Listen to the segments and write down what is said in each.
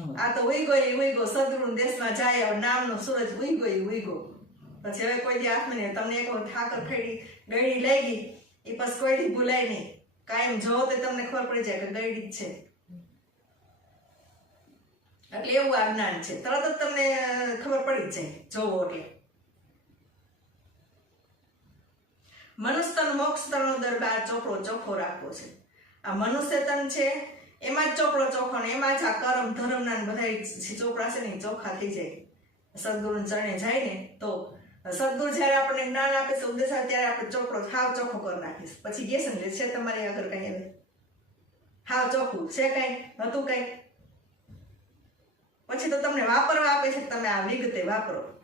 આ એટલે એવું આ જ્ઞાન છે. તરત જ તમને ખબર પડી જ જાય, જોવો એટલે. મનુષ્ય મોક્ષ તનનો દરબાર ચોપડો ચોખ્ખો રાખવો છે. આ મનુષ્ય તન છે એમાં જ ચોપડો ચોખ્ખો ને એમાં જ આ કરમ, ધર્મના બધા ચોપડા છે ને ચોખ્ખા થઈ જાય. સદગુરુ ચરણે જાય ને તો સદગુરુ જ્યારે આપણને જ્ઞાન આપે છે, ઉપદેશ ત્યારે આપણે ચોપડો, હાવ ચોખ્ખો કરી નાખીશ. પછી ગેસ ને, છે તમારી આગળ કઈ હવે હાવ ચોખ્ખું. છે કઈ? હતું કઈ? પછી તો તમને વાપરવા આપે છે તમે આ વિગતે વાપરો.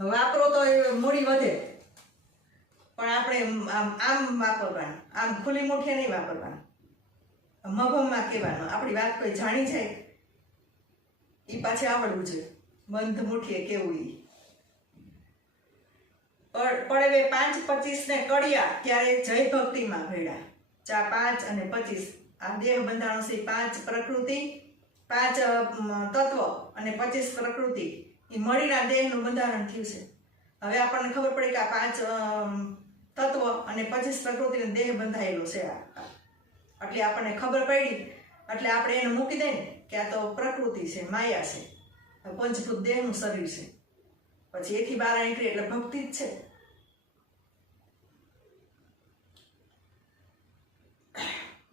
વાપરો તો એ મૂડી વધે. પણ આપણે આમ આમ વાપરવાનું. આમ ખુલ્લી મુઠ્ઠીએ નહીં વાપરવાનું. મગમમાં કહેવાનું. આપણી વાત કોઈ જાણી જાય? એ પાછી આવડવું જોઈએ. બંધ મુઠ્ઠીએ કેવું એ પડવે પાંચ પચીસ ને કડિયા ત્યારે જય ભક્તિમાં ભેડા ચા પાંચ અને પચીસ. આ દેહ બંધાણો છે પાંચ પ્રકૃતિ, પાંચ તત્વ અને પચીસ પ્રકૃતિ. એ મળીને દેહનું બંધારણ થયું છે. હવે આપણને ખબર પડી કે આ પાંચ તત્વ અને પચીસ પ્રકૃતિને દેહ બંધાયેલો છે આ. એટલે આપણને ખબર પડી, એટલે આપણે એને મૂકી દઈએ કે આ તો પ્રકૃતિ છે, માયા છે. પંચભૂત દેહનું શરીર છે. પછી એથી બહાર નીકળી એટલે ભક્તિ જ છે.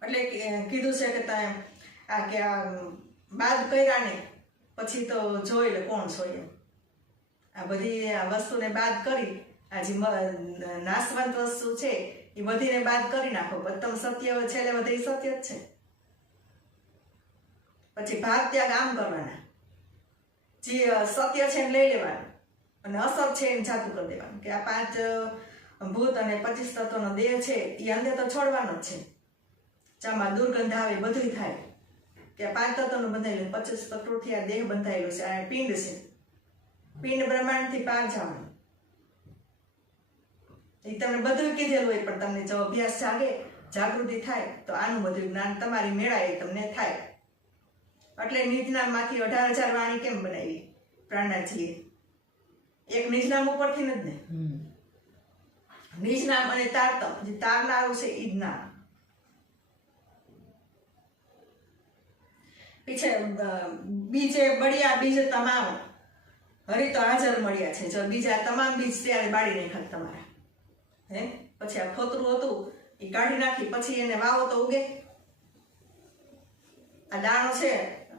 એટલે કીધું છે કે તમે આ કે બાદ કર્યા ને પછી તો જોઈ લે કોણ છો એમ. આ બધી આ વસ્તુને બાદ કરી આ જે નાશવંત વસ્તુ છે, એ બધીને બાદ કરી નાખો. ઉત્તમ સત્ય છેલ્લે ઈ સત્ય જ છે. પછી ભાગ ત્યાગ આમ કરવાના. જે સત્ય છે એને લઈ લેવાનું. અને અસર છે એને જાતું કરી દેવાનું. કે આ પાંચ ભૂત અને પચીસ તત્વનો દેહ છે, એ અંતે તો છોડવાનો જ છે. ચામાં દુર્ગંધ આવે બધું થાય. કે પાંચ તત્વનું બંધાયેલું, પચીસ પ્રકૃતિ આ દેહ બંધાયેલો છે, આ પિંડ છે. પિંડ બ્રહ્માંડથી પાર જવાનું. એ તમને બધું કીધેલું હોય પણ તમને જો અભ્યાસ જાગે જાગૃતિ થાય તો આનું બધું જ્ઞાન તમારી મેળાએ તમને થાય. એટલે નિજનામમાંથી અઢાર હજાર વાણી કેમ બનાવી? પ્રાણનાથજીએ એક નિજનામ ઉપરથી જ ને? નિજનામ અને તારતમ જે તારનારું છે ઈ જ્ઞાન. પીછે બીજે બળિયા બીજ તમામ. હરી તો હાજર મળ્યા છે. જો બીજા તમામ બીજ ત્યારે બાળી નાખ્યા તમારા. હે? પછી આ ખોતરું હતું એ કાઢી નાખી, પછી એને વાવો તો ઉગે. આ દાણો છે,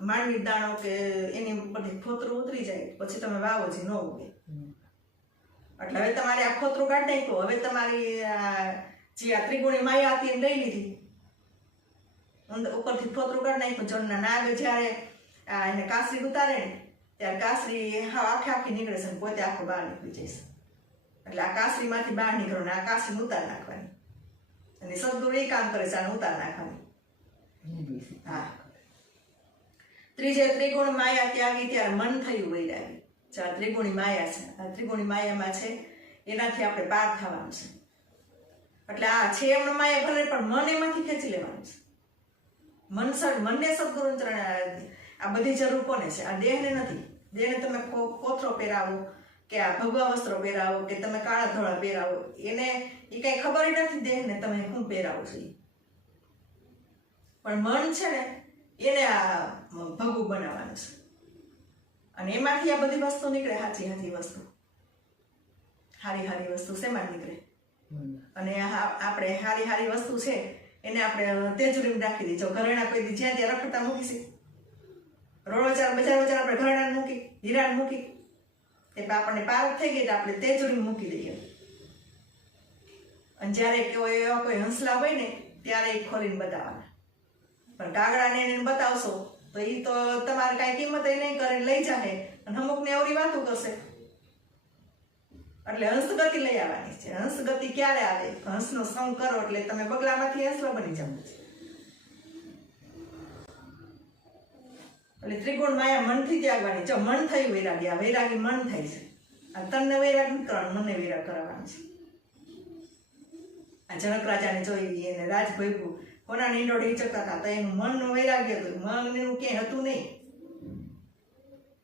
માંડવી દાણો કે એની ઉપરથી ખોતરું ઉતરી જાય, પછી તમે વાવો જે ન ઉગે. એટલે હવે તમારે આ ખોતરું કાઢી નાખ્યું, હવે તમારી જે આ ત્રિગુણી માયા હતી લઈ લીધી. ઉપરથી ફોતરું કાઢી નાખ્યું, જળના નાગ જ્યારે એને કાસરી ઉતારે ને, ત્યારે કાસરી આખે આખી નીકળે છે પોતે આખો બહાર નીકળી જશે એટલે આ કાસરીમાંથી બહાર નીકળો ને આ કાસરી ઉતાર નાખવાની. અને સદગુરુ એ કામ કરે છે આને ઉતાર નાખવાની. હા. ત્રીજે ત્રિગુણ માયા ત્યાગી ત્યારે મન થયું વૈરાગી. જે આ ત્રિગુણી માયા છે આ ત્રિગુણી માયામાં છે એનાથી આપણે પાર થવાનું છે. એટલે આ છે એમનો માયા ભલે પણ મન એમાંથી ખેંચી લેવાનું છે. મન સર મનને સદગુરુ આ બધી જરૂર કોને છે? આ દેહને નથી. દેહને તમે કોથરો પહેરાવો કે આ ભગવા વસ્ત્રો પહેરાવો, કે તમે કાળા ધોળા પહેરાવો, એને એ કઈ ખબર નથી નથી દેહને તમે શું પહેરાવો છો પણ મન છે ને, એને આ ભગવું બનાવવાનું છે. અને એમાંથી આ બધી વસ્તુ નીકળે સાચી સાચી વસ્તુ. હારી હારી વસ્તુ શેમાં નીકળે? અને આપણે હારી હારી વસ્તુ છે, એને આપણે તેજુરીમાં રાખી દીધો ઘરેણા કોઈ જ્યાં ત્યાં રખડતા મૂકીશું રોડો ચાર બજાર બજાર આપણે ઘરેણા મૂકી હીરાને મૂકી. એટલે આપણને પારક થઈ ગઈ એટલે આપણે તેજુરી મૂકી દઈએ. અને જ્યારે કોઈ એવા કોઈ હંસલા હોય ને, ત્યારે એ ખોલીને બતાવવાના. પણ કાગડાને એને બતાવશો, તો એ તો તમારે કાંઈ કિંમત એ નહીં કરે, લઈ જાહે. અને અમુકને એવરી વાતો કરશે. એટલે હંસગતિ લઈ આવવાની છે. હંસગતિ ક્યારે આવે? હંસનો સંગ કરો એટલે તમે બગલામાંથી હંસલો બની જાવ એટલે ત્રિગુણ માયા મનથી ત્યાગવાની જો મન થયું વૈરાગી. આ વૈરાગી મન થાય છે. આ તમને વૈરાગ નથી કરવાનું મને વૈરાગ કરવાનું છે. આ જનક રાજાને જોઈ એને રાજ ભોગવું કોના નીંડોળ હિચકતા હતા? તો એનું મન વૈરાગ્ય હતું. મન એનું ક્યાંય હતું નહીં.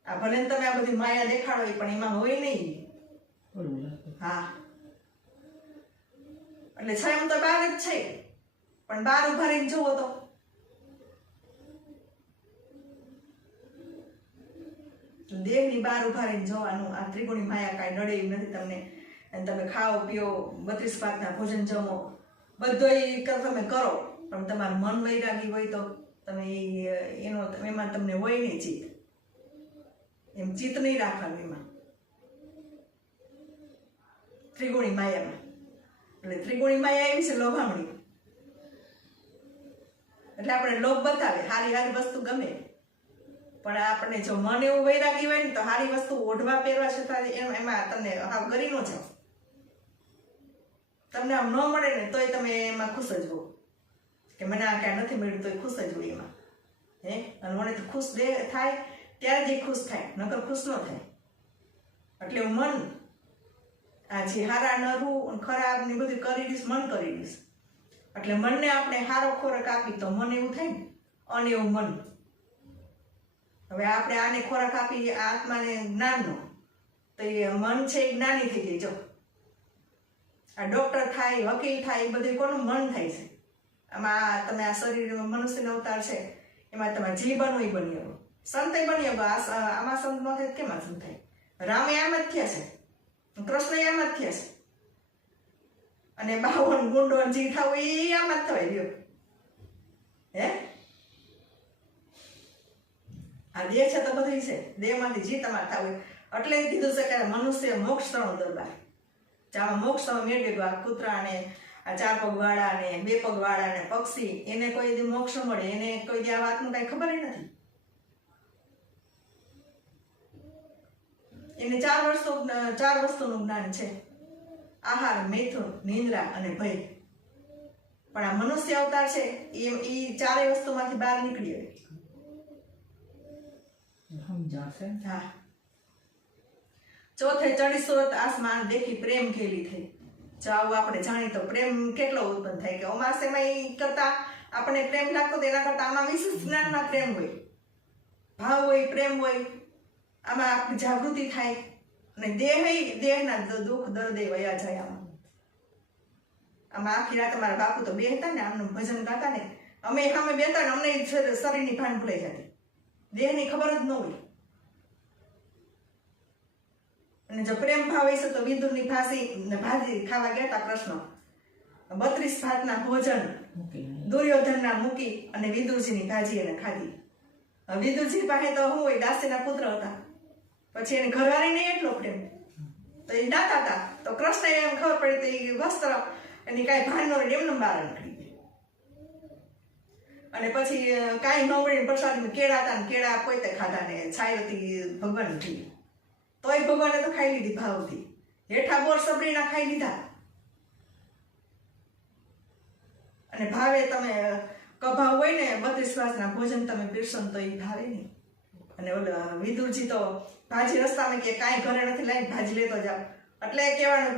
આ ભલે તમે આ બધી માયા દેખાડો પણ એમાં હોય નહીં. હા. એટલે એમ તો બહાર જ છે. પણ બહાર ઊભા રહીને જુઓ તો. દેહની બહાર ઊભા રહીને જવાનું, આ ત્રિગુણી માયા કાંઈ નડે એમ નથી તમને. અને તમે ખાઓ, પીઓ, બત્રીસ પાકના ભોજન જમો. બધો એ તમે કરો. પણ તમારું મન વૈરાગી હોય તો તમે એનો, એમાં તમને હોય નહીં ચિત્ત. એમ ચિત્ત નહીં રાખવાનું એમાં. ત્રિગુણી માયામાં. એટલે ત્રિગુણી માયા એવી છે લોભામણી. એટલે આપણે લોભ બતાવે. સારી સારી વસ્તુ ગમે. પણ આપણે જો મન એવું વૈરાગી હોય ને તો સારી વસ્તુ ઓઢવા પહેરવા છતાં એમ એમાં તમને હાવ કરી ન જાઓ તમને આમ ન મળે ને તોય તમે એમાં ખુશ જ હો કે મને આ ક્યાં નથી મળ્યું તોય ખુશ જ હોય એમાં. હે? અને મને તો ખુશ દે થાય, ત્યારે જ એ ખુશ થાય, નકર ખુશ ન થાય. એટલે મન આ જે હારા નરું ખરાબ ને બધું કરી દઈશ, મન કરી દઈશ. એટલે મનને આપણે સારો ખોરાક આપી તો મન એવું થાય ને અને એવું મન. હવે આપણે આને ખોરાક આપીએ આત્માને જ્ઞાનનો. તો એ મન છે એ જ્ઞાની થઈ જાય જો. આ ડોક્ટર થાય, વકીલ થાય, એ બધું કોનું મન થાય છે? આમાં આ તમે આ શરીર મનુષ્યનો અવતાર છે, એમાં તમે જે બનવું એ બની શકો સંતે બની શકો આમાં સંત ન થાય કેમાં સંત થાય? રામે આમ જ થયા છે. કૃષ્ણ આમ જ થયા છે. અને બાવન ગુંડો ને જે થવું એ આમ જ થવાય ગયો. હે? આ દેહ છે તો બધું છે. દેહમાંથી જે તમારે થવું એટલે કીધું છે કે મનુષ્ય મોક્ષ ત્રણ દરબાર. ચાલો મોક્ષ મેળવી આ કૂતરાને, આ ચાર પગ વાળા ને બે પગ વાળા ને પક્ષી, એને કોઈ દી મોક્ષ મળે. એને કોઈ આ વાતનું કઈ ખબર નથી. એને ચાર વસ્તુ ચાર વસ્તુનું જ્ઞાન છે. આહાર, મૈથુન, નિંદ્રા અને ભય. પણ આ મનુષ્ય અવતાર છે એ એ ચારેય વસ્તુમાંથી બહાર નીકળી આવે સમજાશે? હા. ચોથે ચડી સુરત આસમાન દેખી પ્રેમ ખેલી થઈ. જો આપણે જાણીએ તો પ્રેમ કેટલો ઉત્પન્ન થાય કે અમાસેમાં એ કરતા આપણે પ્રેમ લાગતો એના કરતા આમાં વિશેષ જ્ઞાનમાં પ્રેમ હોય. ભાવ હોય, પ્રેમ હોય, આમાં જાગૃતિ થાય. અને દેહ દેહના દુઃખ, દર્દ વયા જાય આમાં. આમાં આખી રાત અમારા બાપુ તો બેહતા ને, આમનું ભજન ગાતા ને. અમે સામે બેતા ને, અમને શરીર- શરીરની ભાન ભૂલાઈ જતી. દેહની ખબર જ ન હોય. અને જો પ્રેમ ભાવ હશે તો વિદુરની ને ભાજી ખાવા ગયા હતા કૃષ્ણ બત્રીસ ભાતના ભોજન દુર્યોધનના મૂકી અને વિદુરજીની ભાજી એને ખાધી. વિદુરજી પાસે તો શું હોય દાસીના પુત્ર હતા. પછી એને ઘરવાળીને એટલો પ્રેમ. તો એ દાતા હતા. તો કૃષ્ણ એમ ખબર પડી તો એ વસ્ત્ર એની કાંઈ ભાનનો એમનું બહાર નીકળી અને પછી કાંઈ ન મળીને પ્રસાદમાં કેળા હતા ને કેળા પોતે ખાધા ને છાય હતી ભગવાન થઈ તોય ભગવાને તો ખાઈ લીધી ભાવથી. હેઠા બોર સબરીના ખાઈ લીધા. અને ભાવે તમે કભાવ હોય ને બત્રીસ વાસના ભોજન તમે પીરસો તો એ ભાવે નહીં. અને ઓલા વિદુરજી તો ભાજી રસ્તામાં કે કાંઈ ઘરે નથી લાવી, ભાજી લેતો જાવ એટલે કહેવાનું